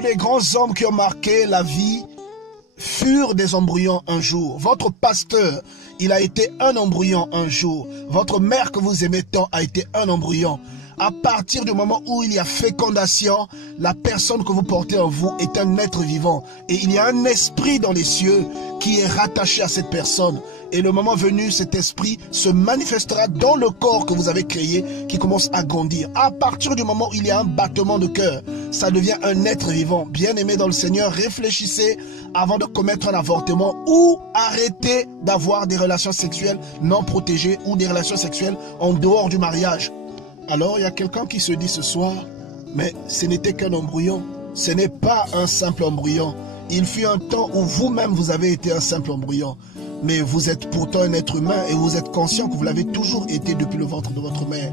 Tous les grands hommes qui ont marqué la vie furent des embryons un jour. Votre pasteur, il a été un embryon un jour. Votre mère que vous aimez tant a été un embryon. À partir du moment où il y a fécondation, la personne que vous portez en vous est un être vivant. Et il y a un esprit dans les cieux qui est rattaché à cette personne. Et le moment venu, cet esprit se manifestera dans le corps que vous avez créé, qui commence à grandir. À partir du moment où il y a un battement de cœur, ça devient un être vivant. Bien-aimé dans le Seigneur, réfléchissez avant de commettre un avortement ou arrêtez d'avoir des relations sexuelles non protégées ou des relations sexuelles en dehors du mariage. Alors, il y a quelqu'un qui se dit ce soir, mais ce n'était qu'un embryon. Ce n'est pas un simple embryon. Il fut un temps où vous-même, vous avez été un simple embryon. Mais vous êtes pourtant un être humain et vous êtes conscient que vous l'avez toujours été depuis le ventre de votre mère.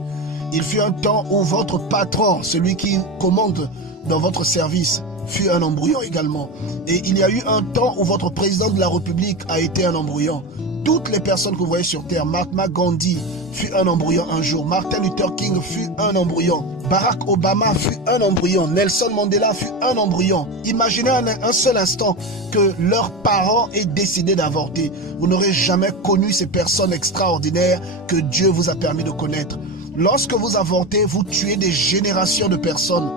Il fut un temps où votre patron, celui qui commande dans votre service, fut un embryon également. Et il y a eu un temps où votre président de la République a été un embryon. Toutes les personnes que vous voyez sur terre, Mahatma Gandhi fut un embryon un jour, Martin Luther King fut un embryon, Barack Obama fut un embryon, Nelson Mandela fut un embryon. Imaginez un seul instant que leurs parents aient décidé d'avorter. Vous n'aurez jamais connu ces personnes extraordinaires que Dieu vous a permis de connaître. Lorsque vous avortez, vous tuez des générations de personnes.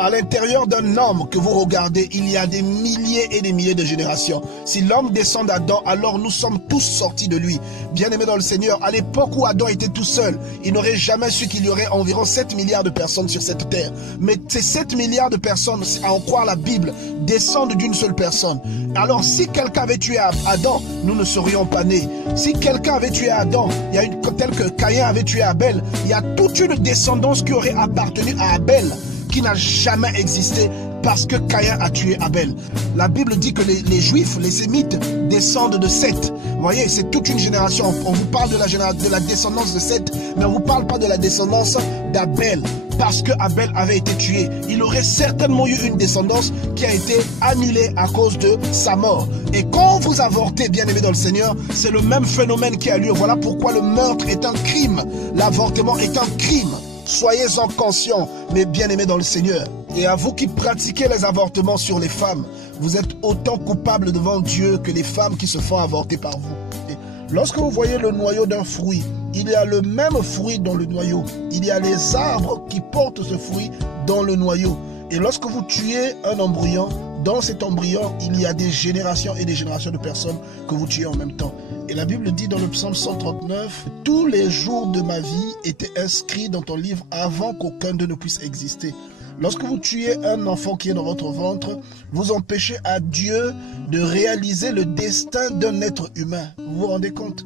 À l'intérieur d'un homme que vous regardez, il y a des milliers et des milliers de générations. Si l'homme descend d'Adam, alors nous sommes tous sortis de lui. Bien-aimés dans le Seigneur, à l'époque où Adam était tout seul, il n'aurait jamais su qu'il y aurait environ 7 milliards de personnes sur cette terre. Mais ces 7 milliards de personnes, à en croire la Bible, descendent d'une seule personne. Alors si quelqu'un avait tué Adam, nous ne serions pas nés. Si quelqu'un avait tué Adam, tel que Caïn avait tué Abel, il y a toute une descendance qui aurait appartenu à Abel, qui n'a jamais existé parce que Caïn a tué Abel. La Bible dit que les Juifs, les Sémites, descendent de Seth. Vous voyez, c'est toute une génération. On vous parle de la descendance de Seth, mais on ne vous parle pas de la descendance d'Abel. Parce que Abel avait été tué. Il aurait certainement eu une descendance qui a été annulée à cause de sa mort. Et quand vous avortez, bien-aimé dans le Seigneur, c'est le même phénomène qui a lieu. Voilà pourquoi le meurtre est un crime. L'avortement est un crime. Soyez-en conscients, mes bien-aimés dans le Seigneur. Et à vous qui pratiquez les avortements sur les femmes, vous êtes autant coupables devant Dieu que les femmes qui se font avorter par vous. Et lorsque vous voyez le noyau d'un fruit, il y a le même fruit dans le noyau. Il y a les arbres qui portent ce fruit dans le noyau. Et lorsque vous tuez un embryon, dans cet embryon, il y a des générations et des générations de personnes que vous tuez en même temps. Et la Bible dit dans le psaume 139, « Tous les jours de ma vie étaient inscrits dans ton livre avant qu'aucun d'eux ne puisse exister. » Lorsque vous tuez un enfant qui est dans votre ventre, vous empêchez à Dieu de réaliser le destin d'un être humain. Vous vous rendez compte?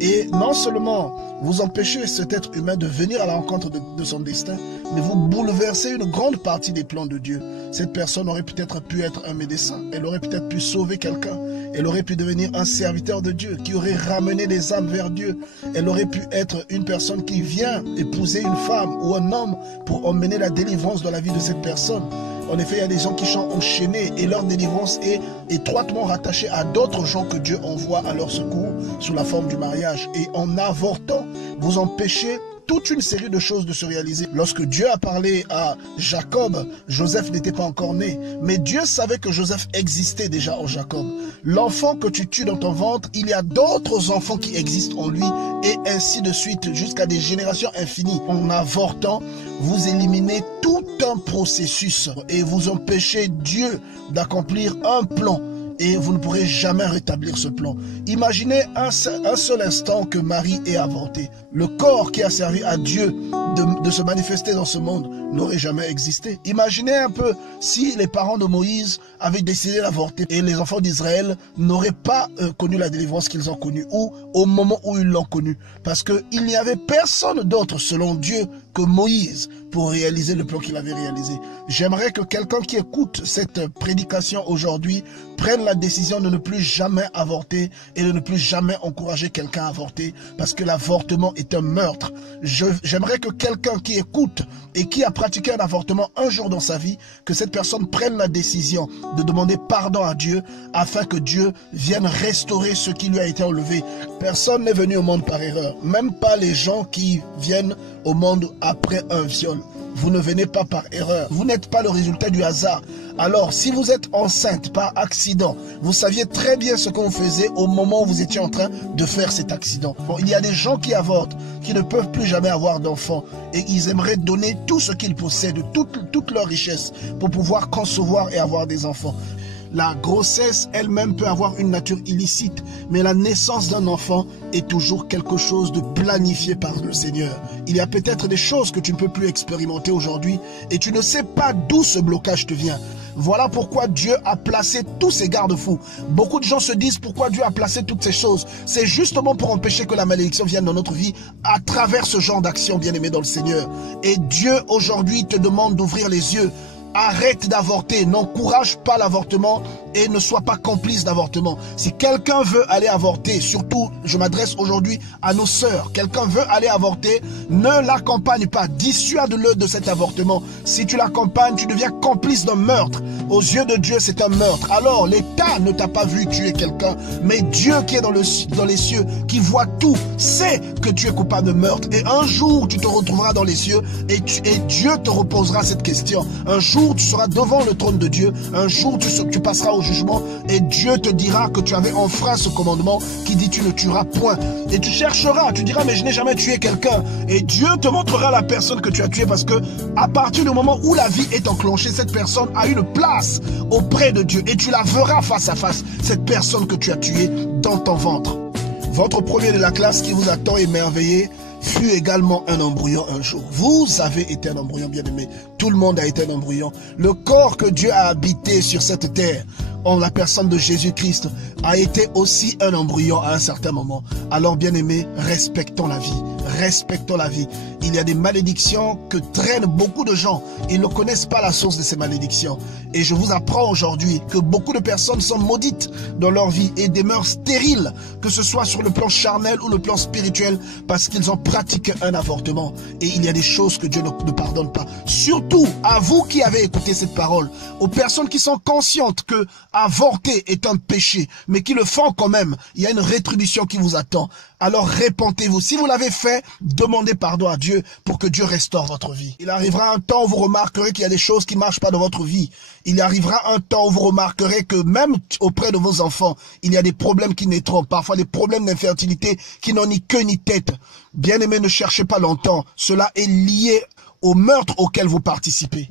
Et non seulement vous empêchez cet être humain de venir à la rencontre de son destin, mais vous bouleversez une grande partie des plans de Dieu. Cette personne aurait peut-être pu être un médecin, elle aurait peut-être pu sauver quelqu'un, elle aurait pu devenir un serviteur de Dieu, qui aurait ramené les âmes vers Dieu. Elle aurait pu être une personne qui vient épouser une femme ou un homme pour emmener la délivrance dans la vie de cette personne. En effet, il y a des gens qui sont enchaînés et leur délivrance est étroitement rattachée à d'autres gens que Dieu envoie à leur secours sous la forme du mariage. Et en avortant, vous empêchez toute une série de choses de se réaliser. Lorsque Dieu a parlé à Jacob, Joseph n'était pas encore né. Mais Dieu savait que Joseph existait déjà en Jacob. L'enfant que tu tues dans ton ventre, il y a d'autres enfants qui existent en lui et ainsi de suite jusqu'à des générations infinies. En avortant, vous éliminez tout un processus et vous empêchez Dieu d'accomplir un plan. Et vous ne pourrez jamais rétablir ce plan. Imaginez un seul instant que Marie ait avorté. Le corps qui a servi à Dieu de se manifester dans ce monde n'aurait jamais existé. Imaginez un peu si les parents de Moïse avaient décidé d'avorter et les enfants d'Israël n'auraient pas connu la délivrance qu'ils ont connue ou au moment où ils l'ont connue. Parce qu'il n'y avait personne d'autre selon Dieu que Moïse pour réaliser le plan qu'il avait réalisé. J'aimerais que quelqu'un qui écoute cette prédication aujourd'hui prenne la décision de ne plus jamais avorter et de ne plus jamais encourager quelqu'un à avorter parce que l'avortement est un meurtre. J'aimerais que quelqu'un qui écoute et qui a pratiqué un avortement un jour dans sa vie, que cette personne prenne la décision de demander pardon à Dieu afin que Dieu vienne restaurer ce qui lui a été enlevé. Personne n'est venu au monde par erreur, même pas les gens qui viennent au monde après un viol. Vous ne venez pas par erreur. Vous n'êtes pas le résultat du hasard. Alors, si vous êtes enceinte par accident, vous saviez très bien ce que vous faisiez au moment où vous étiez en train de faire cet accident. Bon, il y a des gens qui avortent, qui ne peuvent plus jamais avoir d'enfants et ils aimeraient donner tout ce qu'ils possèdent, toute leur richesse pour pouvoir concevoir et avoir des enfants. La grossesse elle-même peut avoir une nature illicite, mais la naissance d'un enfant est toujours quelque chose de planifié par le Seigneur. Il y a peut-être des choses que tu ne peux plus expérimenter aujourd'hui et tu ne sais pas d'où ce blocage te vient. Voilà pourquoi Dieu a placé tous ces garde-fous. Beaucoup de gens se disent pourquoi Dieu a placé toutes ces choses. C'est justement pour empêcher que la malédiction vienne dans notre vie à travers ce genre d'action, bien-aimé dans le Seigneur. Et Dieu aujourd'hui te demande d'ouvrir les yeux. Arrête d'avorter, n'encourage pas l'avortement et ne sois pas complice d'avortement. Si quelqu'un veut aller avorter, surtout je m'adresse aujourd'hui à nos sœurs, quelqu'un veut aller avorter, ne l'accompagne pas, dissuade-le de cet avortement. Si tu l'accompagnes, tu deviens complice d'un meurtre. Aux yeux de Dieu, c'est un meurtre. Alors l'État ne t'a pas vu tuer quelqu'un, mais Dieu qui est dans les cieux, qui voit tout, sait que tu es coupable de meurtre. Et un jour, tu te retrouveras dans les cieux et Dieu te reposera cette question. Un jour, tu seras devant le trône de Dieu. Un jour, tu passeras au jugement et Dieu te dira que tu avais enfreint ce commandement qui dit tu ne tueras point. Et tu chercheras, tu diras mais je n'ai jamais tué quelqu'un. Et Dieu te montrera la personne que tu as tuée parce que à partir du moment où la vie est enclenchée, cette personne a une place auprès de Dieu. Et tu la verras face à face, cette personne que tu as tuée dans ton ventre. Votre premier de la classe qui vous attend émerveillé fut également un embryon un jour. Vous avez été un embryon, bien-aimé. Tout le monde a été un embryon. Le corps que Dieu a habité sur cette terre, en la personne de Jésus-Christ, a été aussi un embryon à un certain moment. Alors, bien-aimé, respectons la vie. Respectons la vie. Il y a des malédictions que traînent beaucoup de gens. Ils ne connaissent pas la source de ces malédictions. Et je vous apprends aujourd'hui que beaucoup de personnes sont maudites dans leur vie et demeurent stériles, que ce soit sur le plan charnel ou le plan spirituel, parce qu'ils ont pratiqué un avortement. Et il y a des choses que Dieu ne pardonne pas. Surtout à vous qui avez écouté cette parole, aux personnes qui sont conscientes que avorter est un péché, mais qui le font quand même. Il y a une rétribution qui vous attend. Alors repentez-vous. Si vous l'avez fait, demandez pardon à Dieu pour que Dieu restaure votre vie. Il arrivera un temps où vous remarquerez qu'il y a des choses qui ne marchent pas dans votre vie. Il arrivera un temps où vous remarquerez que même auprès de vos enfants, il y a des problèmes qui naîtront. Parfois des problèmes d'infertilité qui n'ont ni queue ni tête. Bien-aimés, ne cherchez pas longtemps. Cela est lié au meurtre auquel vous participez.